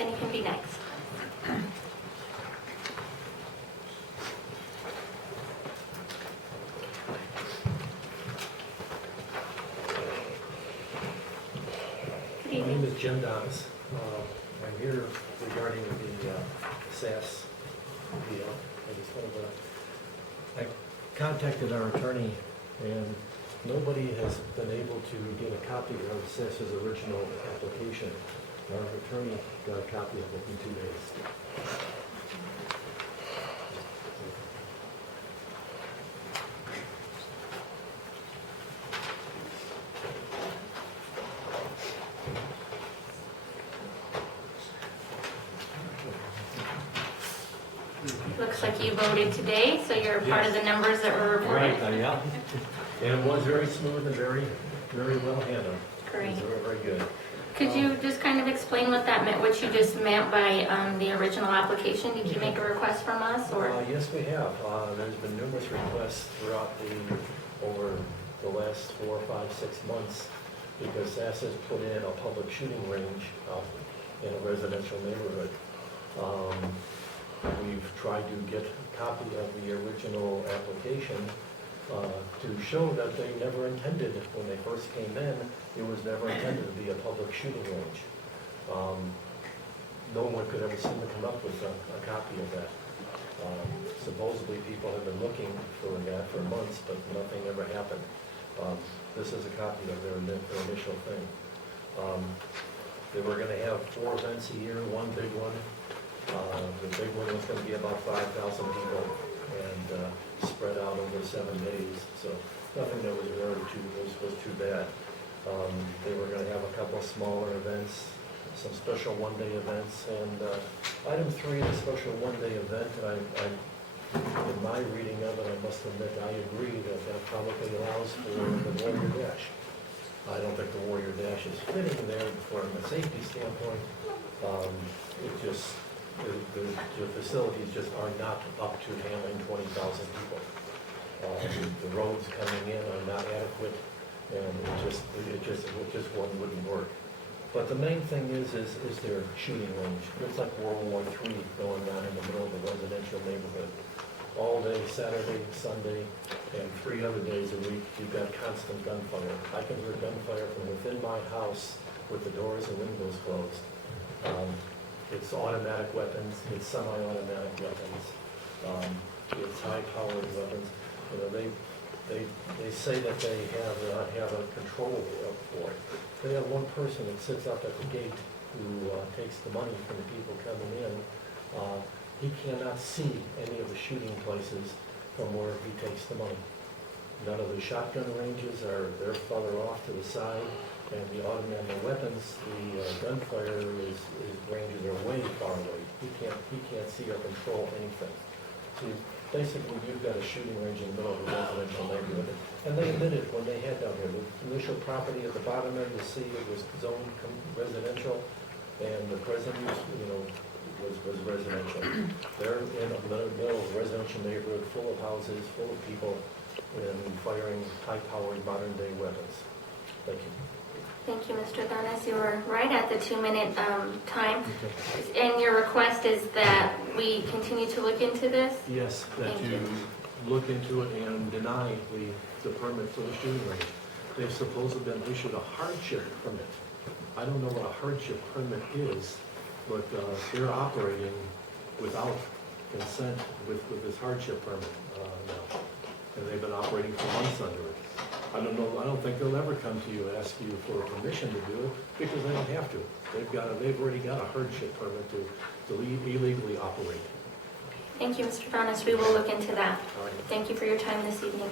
Then you can be next. Good My name evening. is Jim Donis. I'm here regarding the SASS deal. I contacted our attorney, and nobody has been able to get a copy of SASS's original application. Our attorney got a copy of it in 2 days. Looks like you voted today, so you're part of the numbers that were reported. Yeah. And it was very smooth and very, very well handled. Great. It was very, very good. Could you just kind of explain what that meant, what you just meant by the original application? Did you make a request from us, or? Yes, we have. There's been numerous requests throughout over the last 4, 5, 6 months, because SASS has put in a public shooting range in a residential neighborhood. We've tried to get a copy of the original application to show that they never intended, when they first came in, it was never intended to be a public shooting range. No one could ever seem to come up with a copy of that. Supposedly people have been looking for that for months, but nothing ever happened. This is a copy of their initial thing. They were going to have 4 events a year, one big one. The big one was going to be about 5,000 people and spread out over 7 days. So nothing that was too bad. They were going to have a couple of smaller events, some special one-day events, and item 3, the special one-day event. In my reading of it, I must admit I agree that probably allows for the Warrior Dash. I don't think the Warrior Dash is fitting there from a safety standpoint. The facilities just are not up to handling 20,000 people. The roads coming in are not adequate, and it just wouldn't work. But the main thing is their shooting range. It's like World War III going on in the middle of a residential neighborhood. All day, Saturday, Sunday, and 3 other days a week, you've got constant gunfire. I can hear gunfire from within my house with the doors and windows closed. It's automatic weapons, it's semi-automatic weapons, it's high-powered weapons. You know, they say that they have a control for it. They have one person that sits up at the gate who takes the money from the people coming in. He cannot see any of the shooting places from where he takes the money. None of the shotgun ranges they're farther off to the side, and the automatic weapons, the gunfire ranges are way far away. He can't see or control anything. So basically, you've got a shooting range in the middle of a residential neighborhood, and they admitted when they had down here the initial property at the bottom end of the sea, it was zoned residential, and the present use, was residential. They're in the middle of a residential neighborhood, full of houses, full of people, and firing high-powered modern-day weapons. Thank you. Thank you, Mr. Donis. You were right at the 2-minute time. And your request is that we continue to look into this? Yes, that Thank you you. look into it and deny the permit for the shooting range. They've supposedly been issued a hardship permit. I don't know what a hardship permit is, but they're operating without consent with this hardship permit now. And they've been operating for months under it. I don't know. I don't think they'll ever come to you and ask you for permission to do it because they don't have to. They've already got a hardship permit to illegally operate. Thank you, Mr. Donis. We will look into that. All right. Thank you for your time this evening.